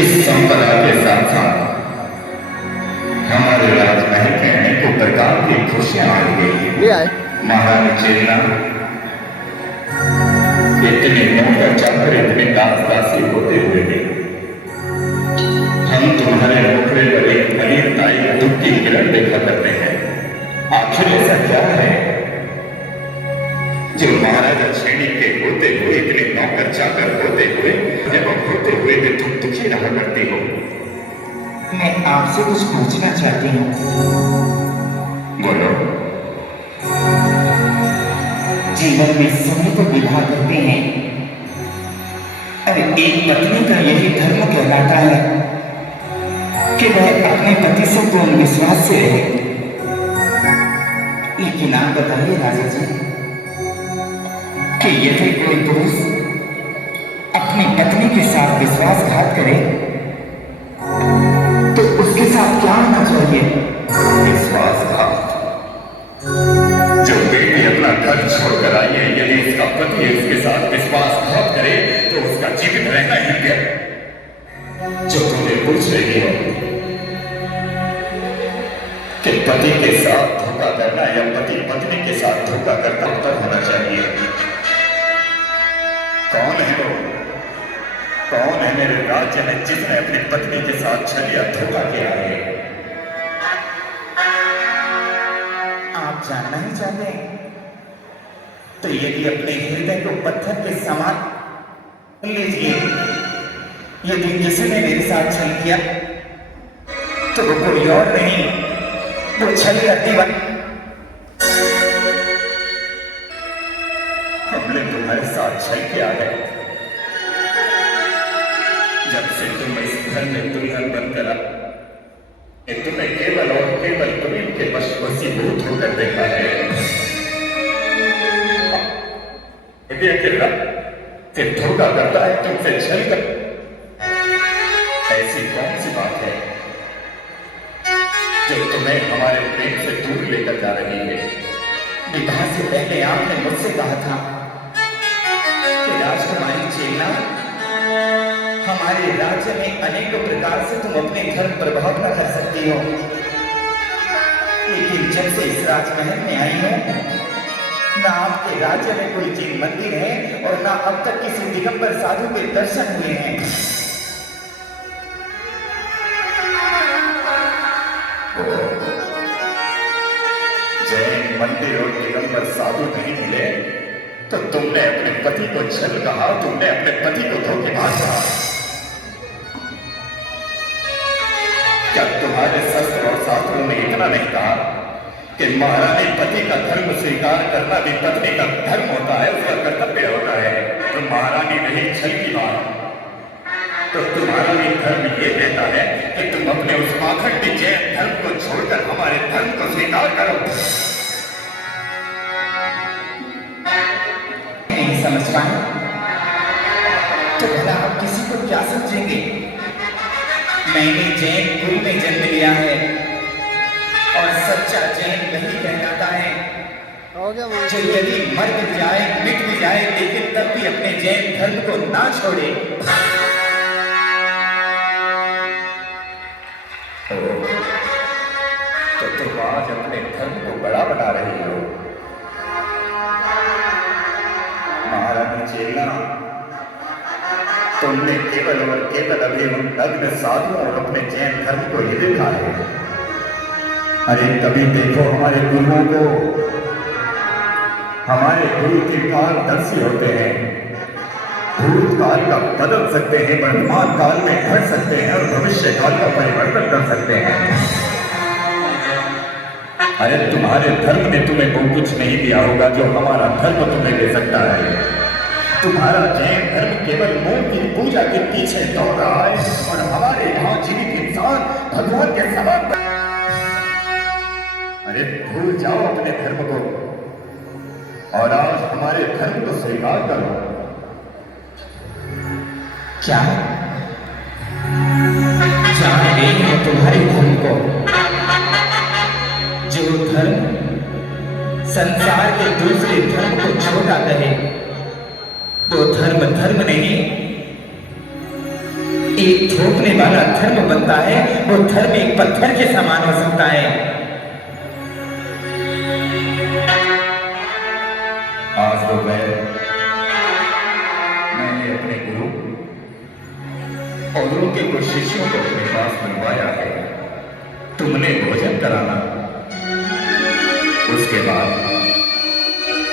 इस संपदा के साथ साथ हमारे राजमहल के अनेकों प्रकार की खुशियां आ गई। महारानी चेतना इतने नौकर चाकर इतने दासी होते हुए भी हम तुम्हारे मुखड़े पर एक अनियताई दुख की किरण देखा करते हैं। आखिर ऐसा क्या है जो महाराजा श्रेणी के होते हुए इतने नौकर चाकर होते हुए एवं होते हुए भी तुम दुखी रहा करती हो? मैं आपसे कुछ पूछना चाहती हूँ। बोलो। जीवन में सभी तो विवाह करते हैं, अरे एक पत्नी का यही धर्म कहलाता है कि वह अपने पति से पूर्ण विश्वास से रहे। लेकिन आप बताइए राजा जी कि यदि कोई पुरुष अपनी पत्नी के साथ विश्वासघात करे तो उसके साथ क्या होना चाहिए? विश्वासघात? जो बेटी अपना घर छोड़कर आई है, यदि इसका पति उसके साथ विश्वासघात करे तो उसका जीवित रहना ही क्या? जो तुम्हें पूछ रही हो कि पति के साथ धोखा करना या पति पत्नी के साथ धोखा करना उत्तर होना चाहिए। कौन है वो? कौन है मेरे राज्य में जिसने अपनी पत्नी के साथ छल या धोखा किया है? आप जानना ही चाहते हैं तो यदि अपने हृदय को पत्थर के समान लीजिए। यदि किसी ने मेरे साथ छल किया तो वो कोई और नहीं, वो छल करती बन। हमने तुम्हारे साथ छल किया है। जब से तुम इस घर में दुल्हन बनकर तुम्हें केवल और केवल तुम्हें के वशीभूत होकर देखा है। यदि अकेला फिर धोखा करता है तुमसे छल कर, ऐसी कौन सी बात है जो तुम्हें हमारे प्रेम से दूर लेकर जा रही है? विवाह से पहले आपने मुझसे कहा था कि राजकुमारी चेतना, हमारे राज्य में अनेकों प्रकार से तुम अपने धर्म प्रभाव न कर सकती हो। लेकिन जब से इस राजमहल में आई हो, ना आपके राज्य में कोई जैन मंदिर है और ना अब तक किसी दिगंबर साधु के दर्शन हुए हैं। जैन मंदिर और दिगंबर साधु नहीं मिले तो तुमने अपने पति को छल कहा, तुमने अपने पति को धोखेबाज कहा। क्या तुम्हारे शस्त्र और शास्त्रों ने इतना नहीं कहा कि महारानी पति का धर्म स्वीकार करना भी पत्नी का धर्म होता है, उसका कर्तव्य होता है? तो महारानी नहीं छल की बात, तो तुम्हारा भी धर्म ये कहता है कि तुम अपने उस पाखंडी जैन धर्म को छोड़कर हमारे धर्म को स्वीकार करो। नहीं समझ पाए तो भला आप किसी को क्या समझेंगे? मैंने जैन कुल में जन्म लिया है और सच्चा जैन वही कहलाता है जो यदि मर भी जाए, मिट भी जाए, लेकिन तब भी अपने जैन धर्म को ना छोड़े। तो तुम आज अपने धर्म को बड़ा बना रही हो। महारानी चेतना, तुमने केवल और केवल अभी उन नग्न साधुओं और अपने जैन धर्म को ही देखा है। अरे कभी देखो हमारे गुरुओं को, हमारे गुरु के पारदर्शी होते हैं, भूतकाल का बदल सकते हैं, वर्तमान काल में घट सकते हैं और भविष्य काल का परिवर्तन कर सकते हैं। अरे तुम्हारे धर्म ने तुम्हें वो कुछ नहीं दिया होगा जो हमारा धर्म तुम्हें दे सकता है। तुम्हारा जैन धर्म केवल मूर्ति की पूजा के पीछे दौड़ रहा है और हमारे यहाँ जीवित इंसान भगवान के समान। अरे भूल जाओ अपने धर्म को और आज हमारे धर्म को स्वीकार करो। क्या जान रही हो तुम्हारे धर्म को? जो धर्म संसार के दूसरे धर्म को छोटा कहे वो धर्म धर्म नहीं, एक थोपने वाला धर्म बनता है, वो धर्म एक पत्थर के समान हो सकता है। आज दोपहर मैंने अपने गुरु और उनके कुछ शिष्यों को अपने पास बुलवाया है। तुमने भोजन कराना, उसके बाद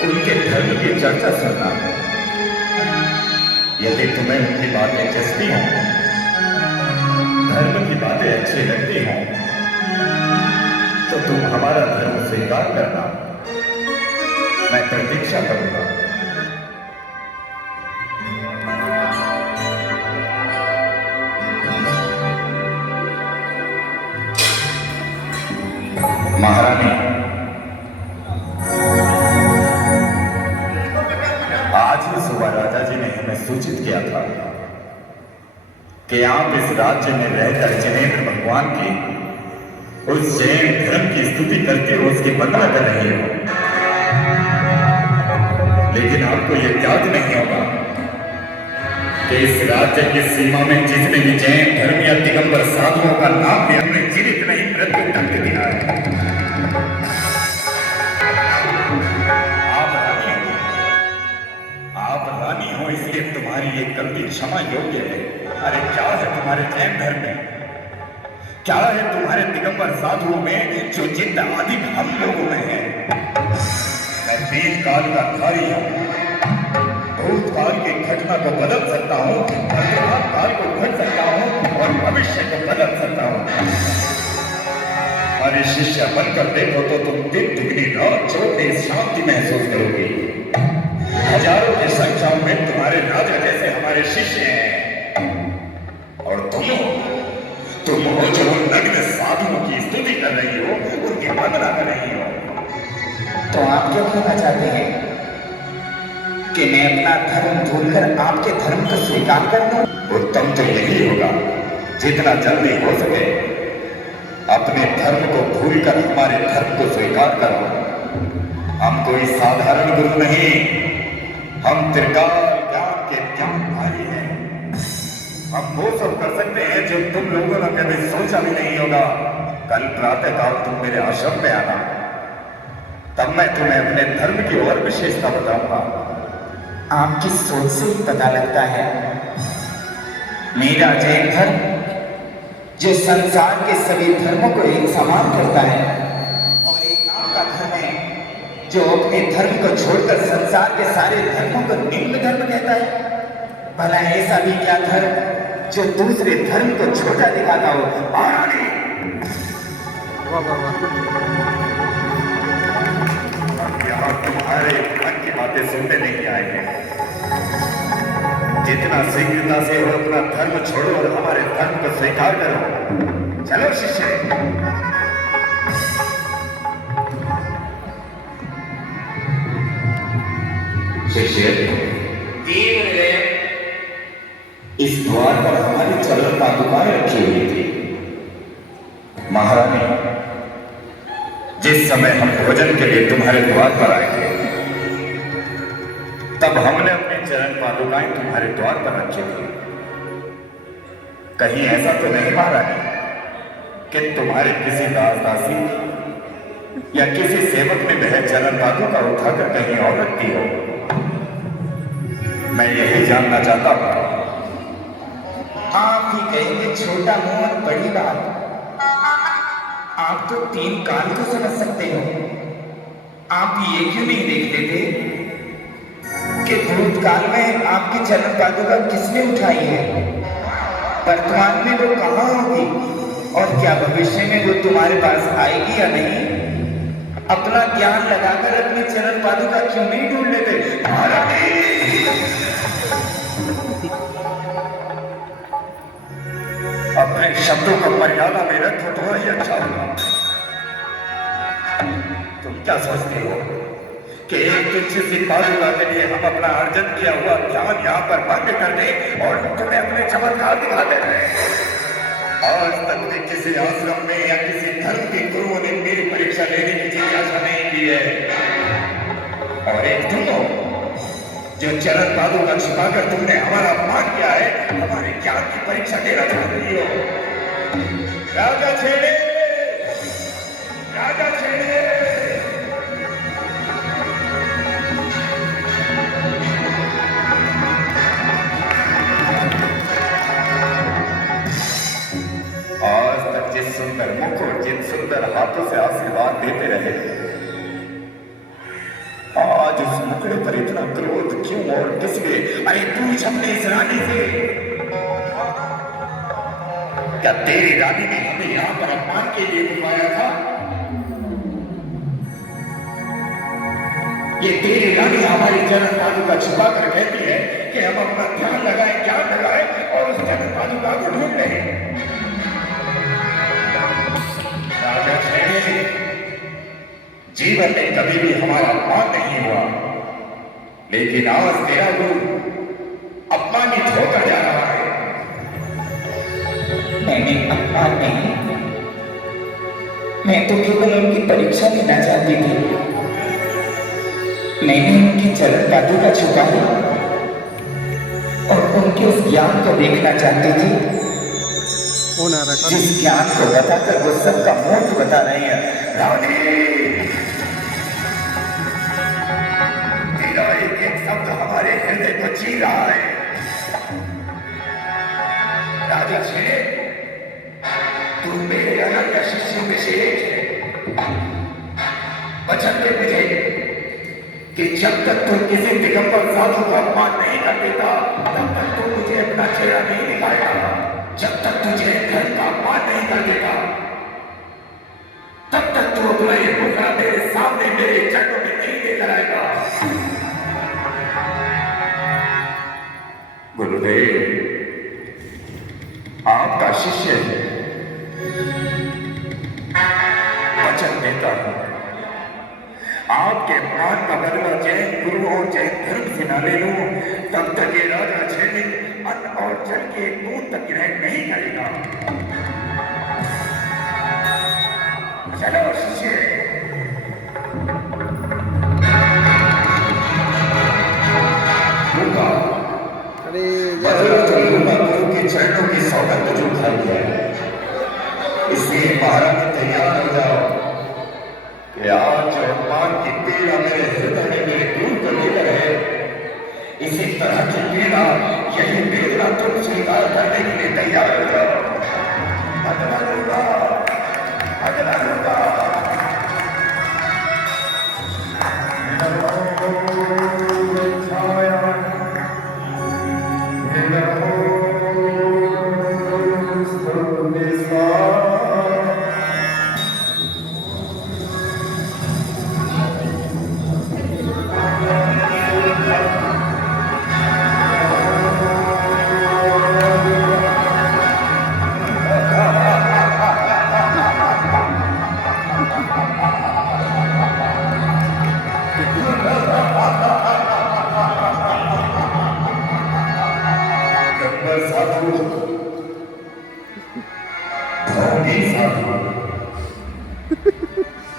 उनके धर्म की चर्चा सुनना। यदि तुम्हें उनकी बातें जचती हों, धर्म की बातें अच्छी लगती हों, तो तुम हमारा धर्म स्वीकार करना। मैं प्रतीक्षा करूंगा। महारानी, आज ही सुबह राजा जी ने हमें सूचित किया था कि आप इस राज्य में रहकर जनेन्द्र भगवान की उस जैन धर्म की स्तुति करते हो, उसकी वंदना कर रहे हो। लेकिन आपको यह याद नहीं होगा कि इस राज्य की सीमा में जितने भी जैन धर्म या दिगंबर साधुओं का नाम भी हमने जीवित नहीं मृत्यु दंड दिया है। आप रानी हो, इसलिए तुम्हारी ये गलती क्षमा योग्य है। अरे क्या है तुम्हारे जैन धर्म में, क्या है तुम्हारे दिगंबर साधुओं में जो जिंदा आदि हम लोगों में है। मैं तीन काल का धारी हूं, भूतकाल की घटना को बदल सकता हूं, वर्तमान काल को घट सकता हूं और भविष्य को बदल सकता हूं। अरे शिष्य बनकर देखो तो तुम दिन दुगनी रात चौगनी शांति महसूस करोगे। हजारों की संख्या में तुम्हारे राजा जैसे हमारे शिष्य हैं, और तुम हो जो नग्न साधुओं की स्तुति कर रही हो, उनकी वंदना कर रही हो। तो आप क्या कहना चाहते हैं कि मैं अपना धर्म भूलकर आपके धर्म को स्वीकार कर लूं? उत्तम तो यही होगा, जितना जल्दी हो सके अपने धर्म को भूलकर हमारे धर्म को स्वीकार करो। हम कोई साधारण गुरु नहीं, हम त्रिकाल ज्ञान के ज्ञानधारी हैं। हम वो सब कर सकते हैं जो तुम लोगों ने कभी सोचा भी नहीं होगा। कल प्रातःकाल तुम मेरे आश्रम में आना, तब मैं तुम्हें अपने धर्म की और विशेषता बताऊंगा। आपकी सोच से ही पता लगता है मेरा जैन धर्म जो संसार के सभी धर्मों को एक समान करता है, और एक आपका धर्म है जो अपने धर्म को छोड़कर संसार के सारे धर्मों को निम्न धर्म कहता है। भला ऐसा भी क्या धर्म जो दूसरे धर्म को छोटा दिखाता हो? यहाँ तुम्हारे मन की बातें सुनने नहीं आए हैं। जितना शीघ्रता से हो अपना धर्म छोड़ो और हमारे धर्म को स्वीकार करो। चलो शिष्य। शिष्य, इस द्वार पर हमारी चरण पादुकाएं रखी हुई थी। महारानी, जिस समय हम भोजन के लिए तुम्हारे द्वार पर आए थे, तब हमने अपनी चरण पादुकाएं तुम्हारे द्वार पर रखी थी। कहीं ऐसा तो नहीं महारानी कि तुम्हारे किसी दास दासी या किसी सेवक ने वह चरण पादुका उठाकर कहीं और रखती हो? मैं यही जानना चाहता हूं। आप ही कहेंगे छोटा मुंह और बड़ी बात। आप तो तीन काल को समझ सकते हो। आप ये क्यों नहीं देख लेते कि भूतकाल में आपकी चरण पादुका किसने उठाई है, वर्तमान में वो कहाँ होगी, और क्या भविष्य में वो तुम्हारे पास आएगी या नहीं? अपना ज्ञान लगाकर अपनी चरण पादुका क्यों नहीं ढूंढ लेते? अपने शब्दों को मर्यादा में रखो तो ही अच्छा होगा। तुम क्या सोचते हो कि एक तुच्छ सी पादुका के लिए हम अपना अर्जन किया हुआ ज्ञान यहाँ पर भंग कर दे और तुम्हें अपने चमत्कार दिखाते रहे? आज तक भी किसी आश्रम में या किसी धर्म के गुरुओं ने मेरी परीक्षा लेने की जिज्ञासा नहीं की है। और एक तुम हो जो चरण पादों का छिपाकर तुमने हमारा अपमान किया है, हमारे ज्ञान की परीक्षा देना चाह रही हो। राजा छेड़े, राजा छेड़े। आज तक जिस सुंदर मुख और जिन सुंदर हाथों से आशीर्वाद देते रहे, आज उस मुखड़े पर इतना क्रोध क्यों और किस लिए? अरे पूछ अपने इस रानी से, क्या तेरी रानी ने हमें यहां पर अपमान के लिए बुलवाया था? ये तेरी रानी हमारी चरण पादुका छिपा कर कहती है कि हम अपना ध्यान लगाएं, ज्ञान लगाएं और उस चरण पादुका को ढूंढ लें। राजा छेड़े, जीवन में कभी भी हमारा अपमान नहीं हुआ, लेकिन आज तेरा गुरु अपमानित होकर जा रहा है। मैंने अपमान नहीं, मैं तो केवल उनकी परीक्षा लेना चाहती थी। मैंने उनकी चरण पादुका छुपाई और उनके उस ज्ञान को देखना चाहती थी, जिस ज्ञान को बताकर वो सबका मूर्ख बता रहे हैं। रानी, तेरा एक एक शब्द हमारे हृदय को जी रहा है। राजा छेड़े, तू मेरे अनन्य शिष्यों में से एक है। वचन दे मुझे कि जब तक तू किसी दिगंबर साधु का अपमान नहीं कर देता, तब तक तू मुझे अपना चेहरा नहीं दिखाएगा। जब तक तुझे धर्म का अपमान नहीं कर देगा, तब तक तू अपना ये मुखड़ा मेरे सामने मेरे चरणों में नहीं लेकर आएगा। गुरुदेव, आपका शिष्य वचन देता हूं, आपके अपमान का बदला जैन गुरु और जैन धर्म से न ले लूं, तब तक ये राजा छेड़े अन्न और जल के बूंद तक ग्रहण नहीं करेगा। चलो शिष्य, गुरु के चरणों की सौगंध जो खाई है, इसलिए महाराज तैयार हो जाओ कि आज अपमान की पीड़ा मेरे हृदय में मेरे दूर कर लेकर है। इसी तरह की पीड़ा, यही वेदना तुम स्वीकार करने के लिए तैयार हो जाओ। अगला दूंगा, अगला दूंगा।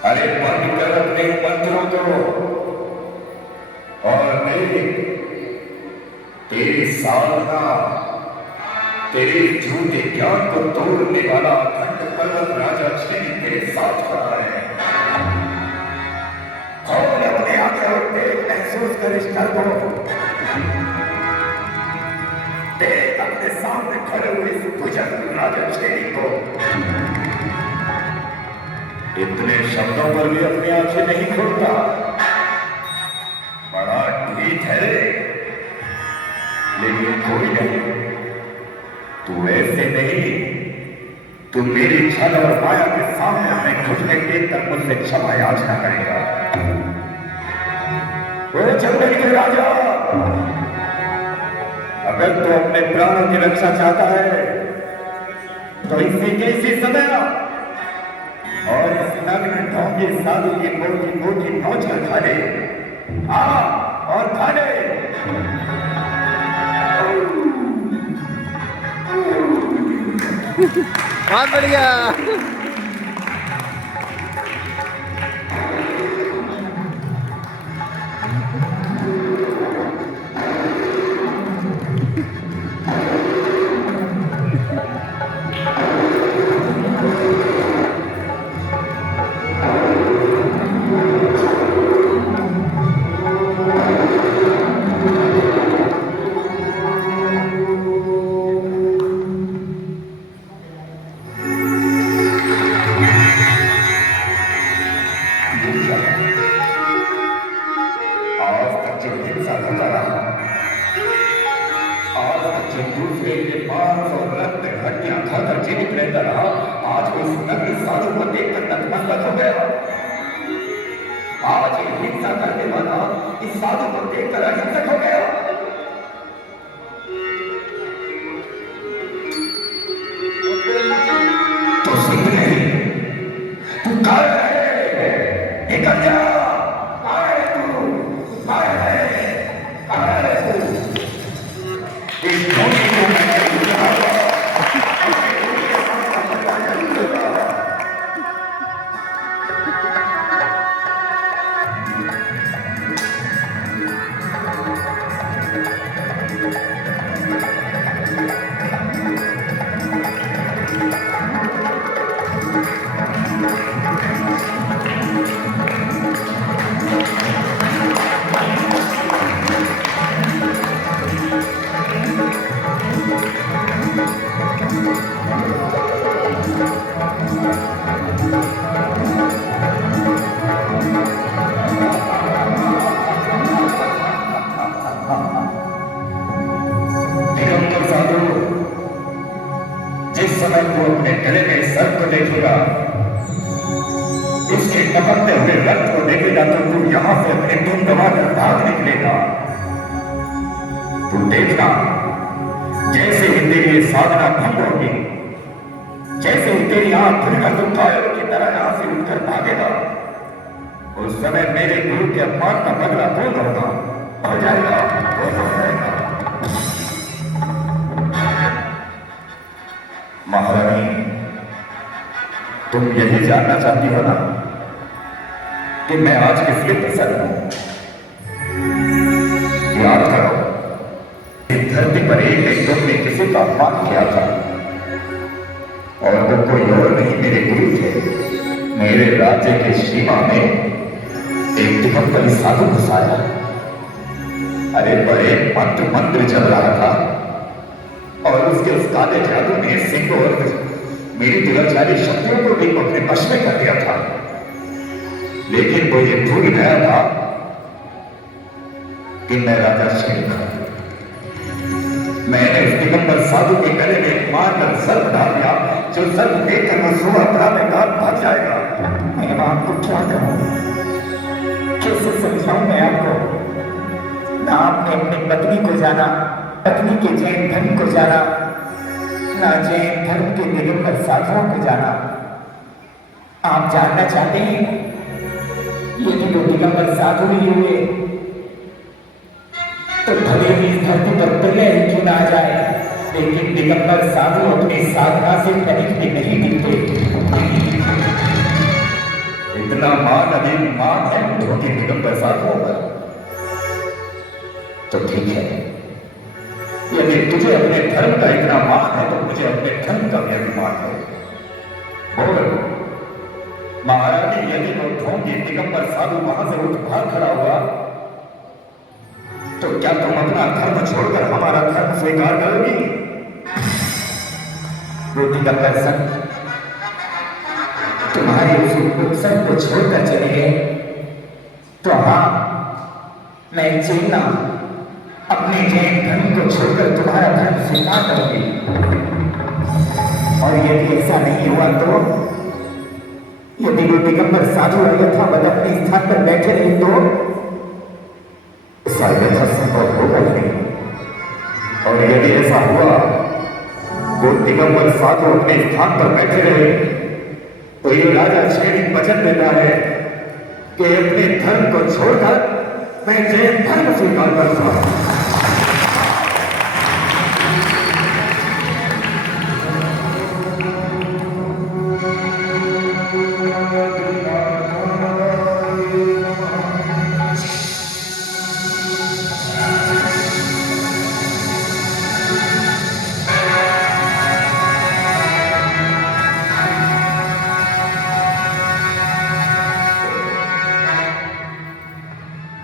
अरे बंद कर अपने मंत्रों को और तेरी साधना, तेरे झूठे ज्ञान को तोड़ने वाला अखंड पर्वत राजा छेड़ी तेरे साथ खड़ा है। खोल अपने आंखें और देख, महसूस कर इस डर को। देख अपने सामने खड़े हुए इस भुजंग राजा छेड़ी को। इतने शब्दों पर भी अपनी आंखें नहीं खोलता, बड़ा ठीक है, लेकिन कोई नहीं, तू ऐसे नहीं, तू मेरी छल और माया के सामने अपने घुटने टेक कर मुझसे क्षमा याचना करेगा। वो जंगल के राजा, अगर तू अपने प्राणों की रक्षा चाहता है तो इसी के इसी समय और इस नग्न ढोंगी साधु की मोटी मोटी नौचर खा ले। और खा ले। बहुत बढ़िया। जीवित रहता रहा, आज वो इस नकली साधु को देखकर नतमस्तक हो गया। आज ये हिंसा करने वाला इस साधु को देखकर अहिंसक हो गया। तो सुन नहीं, तू कहाँ है? निकल जा। कहाँ है तू? कहाँ है? कहाँ है तू? इस धोनी को मैं बुलाऊंगा। जिस समय तू अपने गले में सर्प को देखेगा, उसके टपकते हुए रक्त को देखेगा, तो तू यहां से अपने धूम दबाकर भाग निकलेगा। तू देखना, जैसे ही तेरी साधना भंग होगी, जैसे ही तेरी आंख खुलकर तू कायर की तरह यहां से उठकर भागेगा, उस समय मेरे गुरु के अपमान का बदला कौन होगा? हो जाएगा, हो जाएगा। महारानी, तुम यही जानना चाहती हो ना कि मैं आज किस लिए प्रसन्न हूं? याद करो, इस धरती पर एक तुमने किसी का अपमान किया था, और वो कोई और नहीं, मेरे गुरु थे। मेरे राज्य के सीमा में एक दिगंबरी साधु घुसाया। अरे बड़े मंत्र चल रहा था, और उसके उस काले जादू ने सिंह और मेरी दुराचारी शक्तियों को भी अपने वश में कर दिया था। लेकिन वो ये भूल गया था कि मैं राजा शेख हूं। मैंने उस दिगंबर साधु के गले में मारकर सर्प डाल दिया, जो सर्प देखकर वो सुअपरा में गाल भाग जाएगा। मैं आपको क्या कहूं, कैसे समझाऊं मैं आपको? ना आपने अपनी पत्नी को जाना, पत्नी के जैन धर्म को जाना, ना जैन धर्म के दिगंबर साधुओं को जाना। आप जानना चाहते हैं, यदि वो दिगंबर साधु ही हुए तो भले ही इस धरती पर प्रलय ही क्यों ना आ जाए, लेकिन दिगंबर साधु अपनी साधना से तनिक भी नहीं दिखते। इतना मान अभिमान है उनको कि दिगंबर साधु होगा, तो ठीक है। यदि तुझे अपने धर्म का इतना मान है, तो मुझे अपने धर्म का भी अभिमान है। बोल महारानी, यदि वो ढोंगी दिगंबर साधु वहां से उठ भाग खड़ा हुआ, तो क्या तुम अपना धर्म छोड़कर हमारा धर्म स्वीकार करोगी? वो दिगंबर संत तुम्हारे उस उत्सव को छोड़कर चले गए, तो हाँ, मैं चेतना अपने जैन धर्म को छोड़कर तुम्हारा धर्म स्वीकार करोगी। और यदि ऐसा नहीं हुआ तो, यदि वो दिगंबर साधु यथावत अपने स्थान पर बैठे रहे तो शायद संभव होगा नहीं। और यदि ऐसा हुआ, वो दिगंबर साधु अपने स्थान पर बैठे रहे, तो ये राजा शेख वचन देता है कि अपने धर्म को छोड़कर मैं जैन धर्म स्वीकार करता हूं।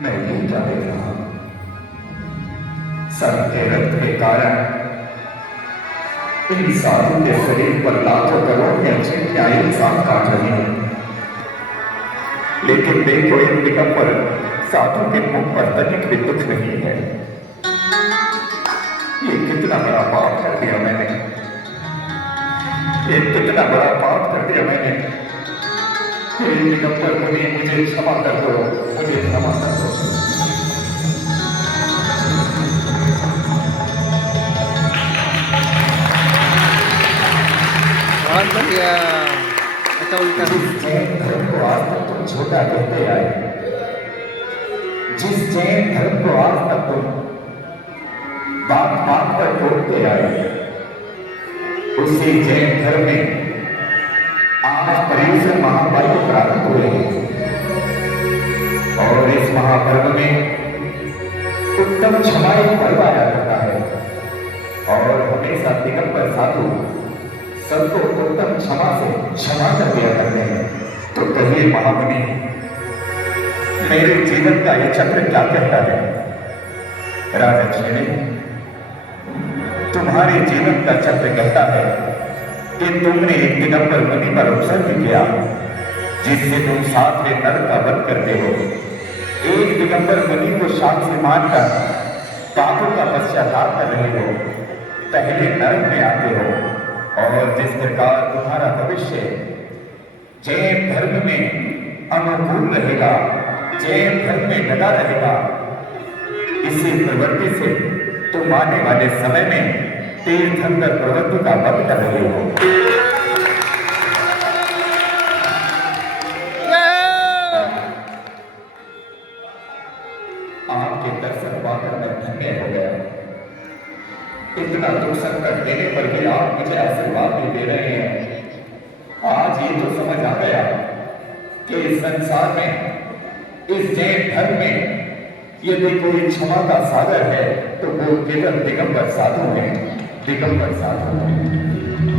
मैं नहीं क्या देख रहा हूं, सर के रक्त के कारण इन साधु के शरीर पर लाखों करोड़ में चिंतियां इंसान काट रही हैं। लेकिन देखो, इन दिगंबर साधु के मुख पर तनिक भी दुख नहीं है। ये कितना बड़ा पाप कर दिया मैंने। ये कितना बड़ा पाप कर दिया मैंने। हे दिगंबर मुनि, मुझे क्षमा कर दो, मुझे क्षमा कर दो। बहुत बढ़िया। अच्छा उल्टा जिस जैन धर्म को आज तक तुम छोटा कहते आए, जिस जैन धर्म को आज तक तुम बात बात पर टोकते आए, उसी जैन धर्म में आज पर्युषण महापर्व प्रारंभ हुए हैं। और इस महापर्व में उत्तम क्षमा एक पर्व आया करता है और हमेशा दिगंबर साधु सबको उत्तम क्षमा से क्षमा कर दिया करते हैं। तो कहिए महामुनि, मेरे जीवन का ये चक्र क्या कहता है? राजा क्षणी, तुम्हारे जीवन का चक्र कहता है कि तुमने एक दिगंबर मुनि पर उपसर्ग किया, जिससे तुम सातवें नर का वध करते हो। एक दिगंबर मुनि को शाप से मारकर पापों का पश्चाताप कर रहे हो, पहले नरक में आते हो। और जिस प्रकार तुम्हारा भविष्य जैन धर्म में अनुकूल रहेगा, जैन धर्म में लगा रहेगा, इसी प्रवृत्ति से तुम आने वाले समय में तीर्थंकर प्रवृत्ति का वध कर रहे हो। आपके दर्शन पाकर मैं धन्य हो गया। इतना दुख संकट देने पर भी आप मुझे आशीर्वाद भी दे रहे हैं। आज ये तो समझ आ गया कि इस संसार में, इस जैन धर्म में यदि कोई क्षमा का सागर है तो वो केवल दिगंबर साधु हैं, दिगंबर साधु हैं।